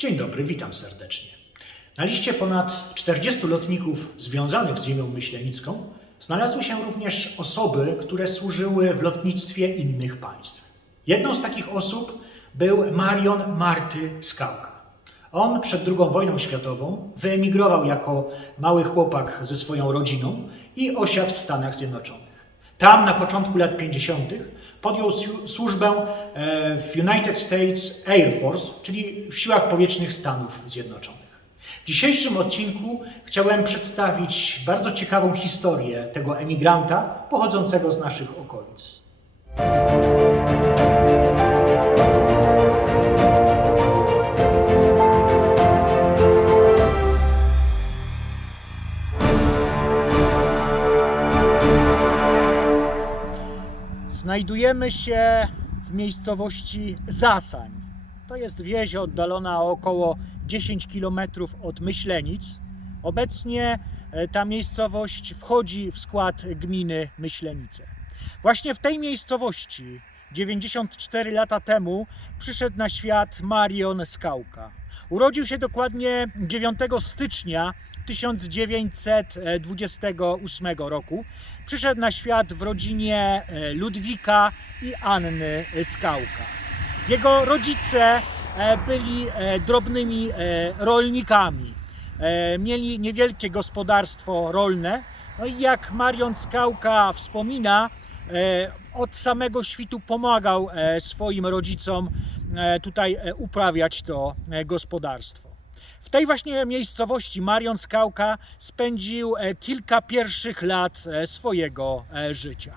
Dzień dobry, witam serdecznie. Na liście ponad 40 lotników związanych z ziemią myślenicką znalazły się również osoby, które służyły w lotnictwie innych państw. Jedną z takich osób był Marion Marty Skałka. On przed II wojną światową wyemigrował jako mały chłopak ze swoją rodziną i osiadł w Stanach Zjednoczonych. Tam na początku lat 50. podjął służbę e, w United States Air Force, czyli w siłach powietrznych Stanów Zjednoczonych. W dzisiejszym odcinku chciałem przedstawić bardzo ciekawą historię tego emigranta pochodzącego z naszych okolic. Znajdujemy się w miejscowości Zasań. To jest wieś oddalona o około 10 km od Myślenic. Obecnie e, ta miejscowość wchodzi w skład gminy Myślenice. Właśnie w tej miejscowości 94 lata temu przyszedł na świat Marion Skałka. Urodził się dokładnie 9 stycznia 1928 roku. Przyszedł na świat w rodzinie e, Ludwika i Anny Skałka. Jego rodzice e, byli e, drobnymi rolnikami. Mieli niewielkie gospodarstwo rolne. No i jak Marion Skałka wspomina, od samego świtu pomagał swoim rodzicom tutaj uprawiać to gospodarstwo. W tej właśnie miejscowości Marion Skałka spędził e, kilka pierwszych lat e, swojego e, życia.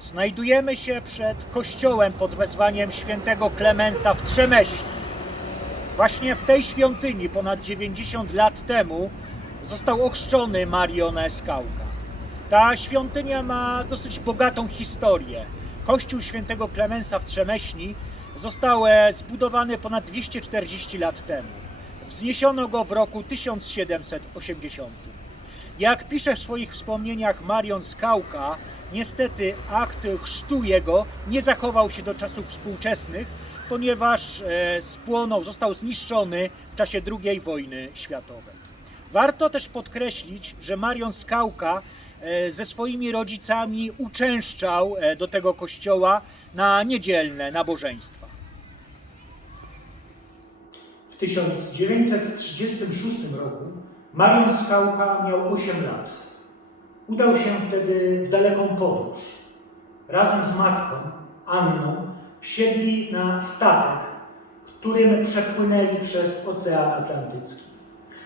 Znajdujemy się przed kościołem pod wezwaniem świętego Klemensa w Trzemeśli. Właśnie w tej świątyni ponad 90 lat temu został ochrzczony Marion Skałka. Ta świątynia ma dosyć bogatą historię. Kościół świętego Klemensa w Trzemeśli został e, zbudowany ponad 240 lat temu. Wzniesiono go w roku 1780. Jak pisze w swoich wspomnieniach Marion Skałka, niestety akt chrztu jego nie zachował się do czasów współczesnych, ponieważ e, spłonął, został zniszczony w czasie II wojny światowej. Warto też podkreślić, że Marion Skałka e, ze swoimi rodzicami uczęszczał e, do tego kościoła na niedzielne nabożeństwa. W 1936 roku Marion Skałka miał 8 lat. Udał się wtedy w daleką podróż. Razem z matką, Anną, wsiedli na statek, którym przepłynęli przez Ocean Atlantycki.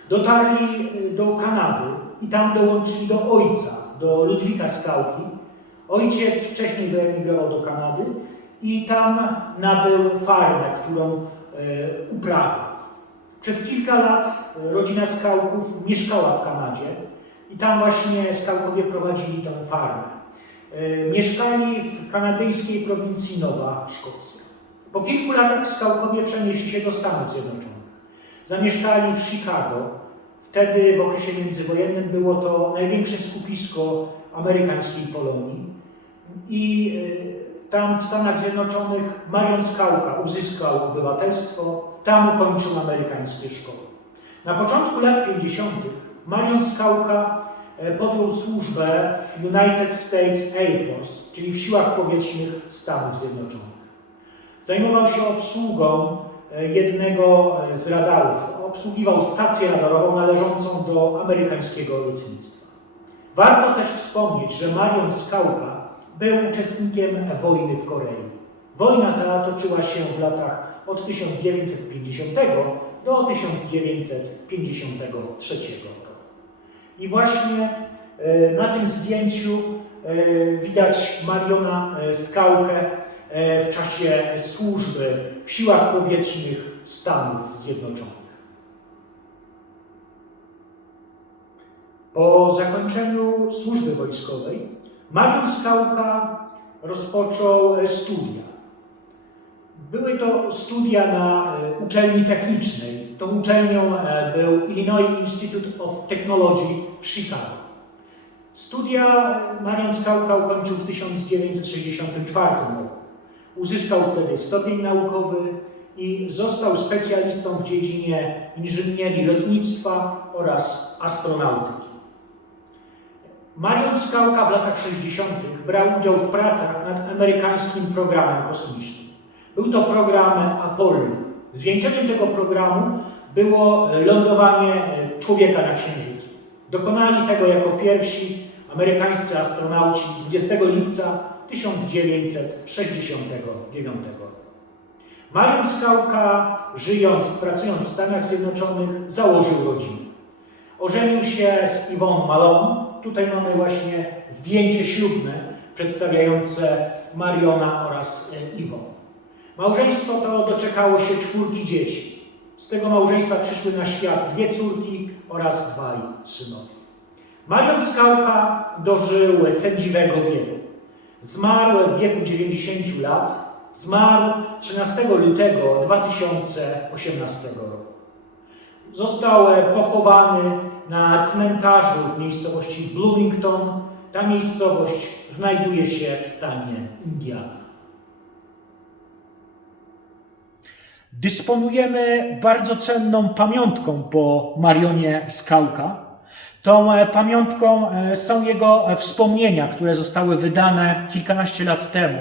Dotarli y, do Kanady i tam dołączyli do ojca, do Ludwika Skałki. Ojciec wcześniej wyemigrował do Kanady i tam nabył farmę, którą e, uprawiał. Przez kilka lat e, rodzina Skałków mieszkała w Kanadzie i tam właśnie Skałkowie prowadzili tę farmę. E, Mieszkali w kanadyjskiej prowincji Nowa Szkocja. Po kilku latach Skałkowie przenieśli się do Stanów Zjednoczonych. Zamieszkali w Chicago. Wtedy w okresie międzywojennym było to największe skupisko amerykańskiej Polonii. I e, tam w Stanach Zjednoczonych Marion Skałka uzyskał obywatelstwo, tam ukończył amerykańskie szkoły. Na początku lat 50. Marion Skałka e, podjął służbę w United States Air Force, czyli w siłach powietrznych Stanów Zjednoczonych. Zajmował się obsługą jednego e, z radarów. Obsługiwał stację radarową należącą do amerykańskiego lotnictwa. Warto też wspomnieć, że Marion Skałka był uczestnikiem wojny w Korei. Wojna ta toczyła się w latach od 1950 do 1953 roku. I właśnie e, na tym zdjęciu e, widać Mariona e, Skałkę e, w czasie służby w siłach powietrznych Stanów Zjednoczonych. Po zakończeniu służby wojskowej Mariusz Skałka rozpoczął e, studia. Były to studia na e, uczelni technicznej. Tą uczelnią e, był Illinois Institute of Technology w Chicago. Studia Marian Skałka ukończył w 1964 roku. Uzyskał wtedy stopień naukowy i został specjalistą w dziedzinie inżynierii lotnictwa oraz astronautyki. Marion Skałka w latach 60. brał udział w pracach nad amerykańskim programem kosmicznym. Był to program Apollo. Zwieńczeniem tego programu było lądowanie człowieka na Księżycu. Dokonali tego jako pierwsi amerykańscy astronauci 20 lipca 1969 roku. Marion Skałka, żyjąc pracując w Stanach Zjednoczonych, założył rodzinę. Ożenił się z Yvonne Malone. Tutaj mamy właśnie zdjęcie ślubne przedstawiające Mariona oraz Yvonne. Małżeństwo to doczekało się czwórki dzieci. Z tego małżeństwa przyszły na świat dwie córki oraz dwaj synowie. Marion Skałka dożył sędziwego wieku. Zmarł w wieku 90 lat. Zmarł 13 lutego 2018 roku. Został pochowany na cmentarzu w miejscowości Bloomington. Ta miejscowość znajduje się w stanie Indiana. Dysponujemy bardzo cenną pamiątką po Marionie Skałka. Tą e, pamiątką e, są jego e, wspomnienia, które zostały wydane kilkanaście lat temu,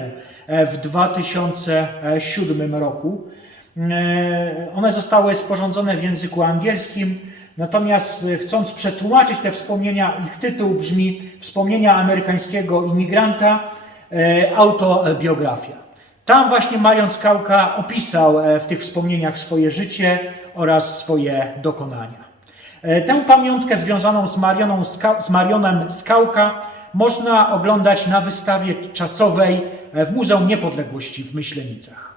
w 2007 roku. One zostały sporządzone w języku angielskim, natomiast chcąc przetłumaczyć te wspomnienia, ich tytuł brzmi Wspomnienia amerykańskiego imigranta, autobiografia. Tam właśnie Marion Skałka opisał w tych wspomnieniach swoje życie oraz swoje dokonania. E, Tę pamiątkę związaną z, Marioną z Marionem Skałka można oglądać na wystawie czasowej e, w Muzeum Niepodległości w Myślenicach.